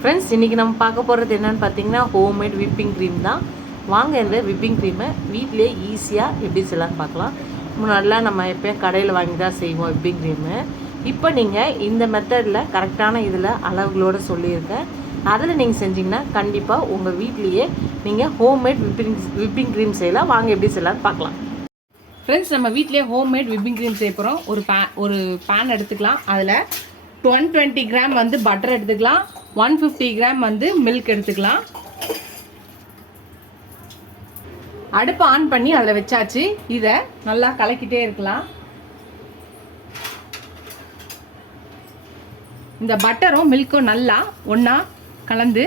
Friends, இன்றைக்கி நம்ம பார்க்க போகிறது என்னென்னு பார்த்தீங்கன்னா ஹோம்மேட் விப்பிங் க்ரீம் தான். வாங்க இந்த விப்பிங் க்ரீமை வீட்டிலே ஈஸியாக எப்படி செய்யலான்னு பார்க்கலாம். முன்னாடிலாம் நம்ம எப்போயும் கடையில் வாங்கி தான் செய்வோம் விப்பிங் க்ரீமு. இப்போ நீங்கள் இந்த மெத்தடில் கரெக்டான இதில் அளவுகளோடு சொல்லியிருக்கேன். அதில் நீங்கள் செஞ்சிங்கன்னா கண்டிப்பாக உங்கள் வீட்லேயே நீங்கள் ஹோம்மேட் விப்பிங் க்ரீம் செய்யலாம். வாங்க எப்படி செய்யலான்னு பார்க்கலாம். ஃப்ரெண்ட்ஸ், நம்ம வீட்டிலே ஹோம்மேட் விப்பிங் க்ரீம் செய்ய போகிறோம். ஒரு பேன் எடுத்துக்கலாம். அதில் 120 கிராம் வந்து பட்டர் எடுத்துக்கலாம். 150 கிராம் வந்து மில்க் எடுத்துக்கலாம். அடுப்பு ஆன் பண்ணி அதில் வச்சாச்சு. இதை நல்லா கலக்கிட்டே இருக்கலாம். இந்த பட்டரும் மில்க்கும் நல்லா ஒன்றா கலந்து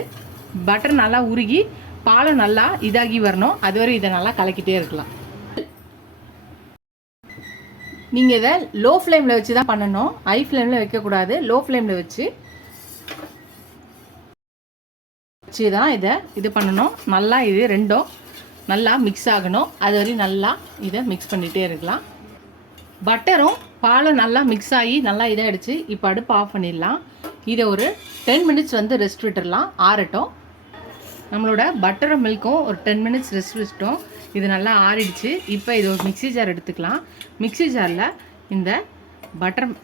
பட்டர் நல்லா உருகி பாலும் நல்லா இதாகி வரணும். அதுவரை இதை நல்லா கலக்கிட்டே இருக்கலாம். நீங்கள் இதை லோ ஃப்ளேமில் வச்சு தான் பண்ணணும். ஹை ஃப்ளேமில் வைக்கக்கூடாது. லோ ஃப்ளேமில் வச்சு தான் இது பண்ணணும். நல்லா இது ரெண்டும் நல்லா மிக்ஸ் ஆகணும். அது வரையும் நல்லா இதை மிக்ஸ் பண்ணிகிட்டே இருக்கலாம். பட்டரும் பாலும் நல்லா மிக்ஸ் ஆகி நல்லா இதாகிடுச்சு. இப்போ அடுப்பு ஆஃப் பண்ணிடலாம். இதை ஒரு 10 மினிட்ஸ் வந்து ரெஸ்ட் விட்டுடலாம், ஆறட்டும். நம்மளோட பட்டரும் மில்க்கும் ஒரு 10 மினிட்ஸ் ரெஸ்ட் விட்டோம். இது நல்லா ஆறிடுச்சு. இப்போ இது ஒரு மிக்ஸி ஜார் எடுத்துக்கலாம். மிக்ஸி ஜாரில் இந்த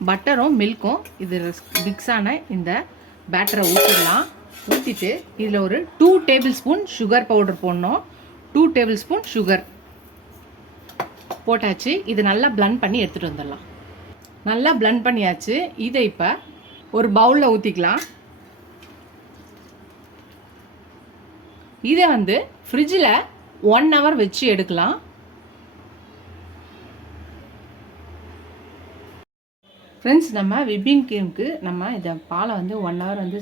பட்டரும் மில்க்கும் இது மிக்ஸான இந்த பேட்டரை ஊற்றிடலாம். ஊற்றிட்டு இதில் ஒரு 2 டேபிள் ஸ்பூன் சுகர் பவுடர் போடணும். 2 டேபிள் ஸ்பூன் சுகர் போட்டாச்சு. இது நல்லா பிளண்ட் பண்ணி எடுத்துகிட்டு வந்துடலாம். நல்லா பிளண்ட் பண்ணியாச்சு. இதை இப்போ ஒரு பவுலில் ஊற்றிக்கலாம். இதை வந்து ஃப்ரிட்ஜில் 1 hour வச்சு எடுக்கலாம். ஃப்ரெண்ட்ஸ், நம்ம விப்பிங் க்ரீமுக்கு நம்ம இதை பாலை வந்து 1 hour வந்து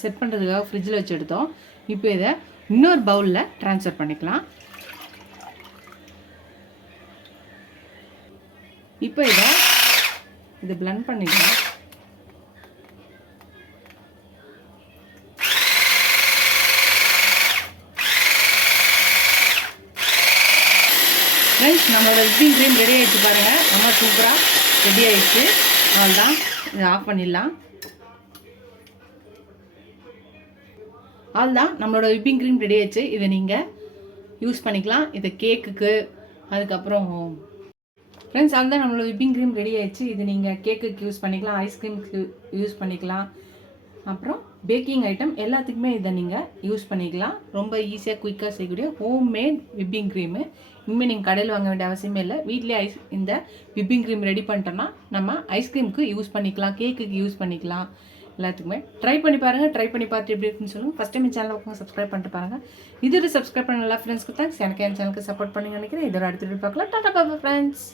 செட் பண்ணுறதுக்காக ஃப்ரிட்ஜில் வச்சு எடுத்தோம். இப்போ இதை இன்னொரு பவுலில் ட்ரான்ஸ்ஃபர் பண்ணிக்கலாம். இப்போ இதை பிளண்ட் பண்ணிக்கலாம். ஃப்ரெண்ட்ஸ், நம்மளோட விப்பிங் க்ரீம் ரெடி ஆகிடுச்சு பாருங்கள். ரொம்ப சூப்பராக ரெடி ஆகிடுச்சு. அவ்வளோதான், இதை ஆஃப் பண்ணிடலாம். அவ்வளோதான், நம்மளோட விப்பிங் க்ரீம் ரெடி ஆகிடுச்சு. இதை நீங்கள் யூஸ் பண்ணிக்கலாம். இதை கேக்குக்கு, அதுக்கப்புறம் ஃப்ரெண்ட்ஸ் அதுதான் நம்மளோட விப்பிங் க்ரீம் ரெடி ஆகிடுச்சு. இது நீங்கள் கேக்குக்கு யூஸ் பண்ணிக்கலாம், ஐஸ்கிரீமுக்கு யூஸ் பண்ணிக்கலாம், அப்புறம் பேக்கிங் ஐட்டம் எல்லாத்துக்குமே இதை நீங்கள் யூஸ் பண்ணிக்கலாம். ரொம்ப ஈஸியாக குயிக்காக செய்யக்கூடிய ஹோம்மேட் விப்பிங் க்ரீமு. இனிமேல் நீங்கள் கடையில் வாங்க வேண்டிய அவசியமே இல்லை. வீட்டிலே இந்த விப்பிங் க்ரீம் ரெடி பண்ணிட்டோன்னா நம்ம ஐஸ்கிரீமுக்கு யூஸ் பண்ணிக்கலாம், கேக்குக்கு யூஸ் பண்ணிக்கலாம். எல்லாத்துக்குமே ட்ரை பண்ணி பாருங்கள். ட்ரை பண்ணி பார்த்து எப்படி இருக்குன்னு சொல்லுங்கள். ஃபஸ்ட் டைம் சேனல் உட்காந்து சப்ஸ்கிரைப் பண்ணிட்டு பாருங்கள். இது ஒரு சப்ஸ்கிரைப் பண்ண எல்லா ஃப்ரெண்ட்ஸ்க்கு தேங்க்ஸ். எனக்கு என் சேனலுக்கு சப்போர்ட் பண்ணி நினைக்கிறேன். இதோட அடுத்த வீடியோ பார்க்கலாம். Tata bye friends.